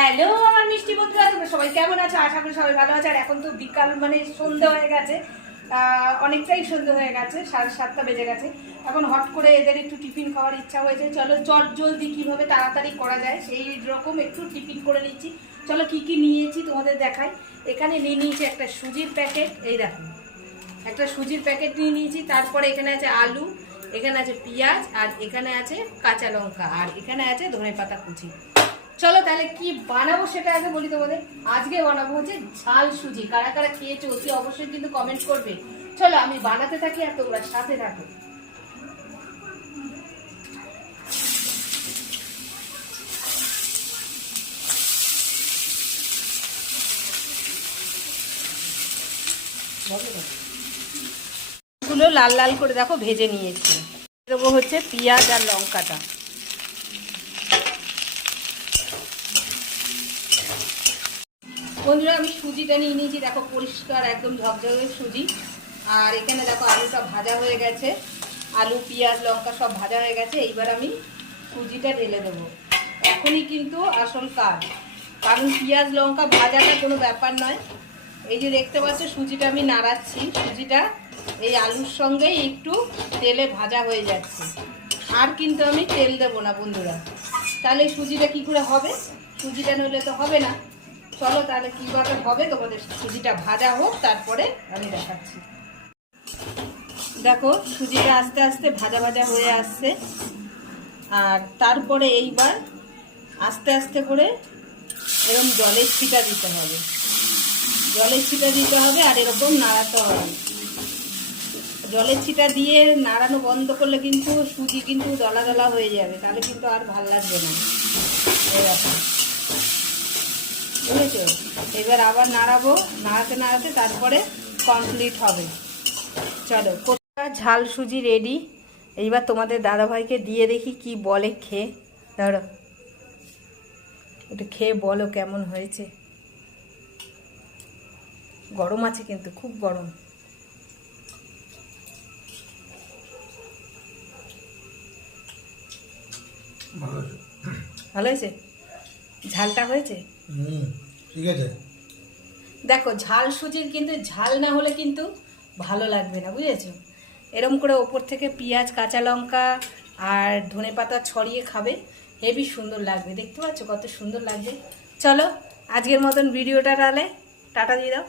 Hello আমার মিষ্টি বন্ধুরা, তোমরা সবাই কেমন আছো? আশা করি সবাই ভালো আছে। আর এখন তো বিকাল মানে সন্ধ্যা হয়ে গেছে, অনেকটাই সন্ধ্যা হয়ে গেছে, 7:30 বেজে গেছে। এখন হট করে এদের একটু টিফিন খাওয়ার ইচ্ছা হয়েছে। চলো জলদি কীভাবে তাড়াতাড়ি করা যায় সেই রকম একটু টিফিন করে নিচ্ছি। চলো কি কি নিয়েছি তোমাদের দেখাই। এখানে নিয়ে নিয়েছি একটা সুজির প্যাকেট, এই দেখো একটা সুজির প্যাকেট নিয়ে নিয়েছি। তারপরে এখানে আছে আলু, এখানে আছে পেঁয়াজ, আর এখানে আছে কাঁচা লঙ্কা, আর এখানে আছে ধনেপাতা কুচি। চলো তাহলে কি বানাবো সেটা আগে বলি তোমাদের। আজকে বানাবো হচ্ছে ঝাল সুজি। কারা কারা খেয়েছো অতি অবশ্যই কিন্তু কমেন্ট করবে। চলো আমি বানাতে থাকি আর তোমরা সাথে থাকো। গুলো লাল লাল করে দেখো ভেজে নিয়েছি। দেবো হচ্ছে পেঁয়াজ আর লঙ্কাটা। বন্ধুরা আমি সুজিটা নিয়ে নিয়েছি, দেখো পরিষ্কার একদম ঝকঝকে সুজি। আর এখানে দেখো আলুটা ভাজা হয়ে গেছে, আলু পেঁয়াজ লঙ্কা সব ভাজা হয়ে গেছে। এইবার আমি সুজিটা ঢেলে দেবো। এখনই কিন্তু আসল কাজ, কারণ পেঁয়াজ লঙ্কা ভাজাটা কোনো ব্যাপার নয়। এই যে দেখতে পাচ্ছ সুজিটা আমি নাড়াচ্ছি, সুজিটা এই আলুর সঙ্গেই একটু তেলে ভাজা হয়ে যাচ্ছে। আর কিন্তু আমি তেল দেবো না বন্ধুরা, তাহলে সুজিটা কি করে হবে? সুজিটা নইলে তো হবে না। চলো তাহলে কীভাবে হবে তোমাদের সুজিটা ভাজা হোক, তারপরে আমি দেখাচ্ছি। দেখো সুজিটা আস্তে আস্তে ভাজা ভাজা হয়ে আসছে। আর তারপরে এইবার আস্তে আস্তে করে এরকম জলের ছিটা দিতে হবে, জলের ছিটা দিতে হবে আর এরকম নাড়াতে হবে। জলের ছিটা দিয়ে নাড়ানো বন্ধ করলে কিন্তু সুজি কিন্তু দলা দলা হয়ে যাবে, তাহলে কিন্তু আর ভাল লাগবে না। এরকম বুঝেছো? এবার আবার নাড়াবো, নাড়াতে নাড়াতে তারপরে কমপ্লিট হবে। চলো ঝাল সুজি রেডি। এইবার তোমাদের দাদাভাইকে দিয়ে দেখি কি বলে খেয়ে। ধরো একটু খেয়ে বলো কেমন হয়েছে। গরম আছে কিন্তু, খুব গরম। ভালো হয়েছে? ঝালটা হয়েছে? ঠিক আছে। দেখো ঝাল সুজির কিন্তু ঝাল না হলে কিন্তু ভালো লাগবে না, বুঝেছো? এরম করে ওপর থেকে পেঁয়াজ কাঁচা লঙ্কা আর ধনেপাতা ছড়িয়ে খাবে, হেবি সুন্দর লাগবে। দেখতে পাচ্ছ কত সুন্দর লাগবে। চলো আজকের মতন ভিডিওটা টাটা দিয়ে দাও।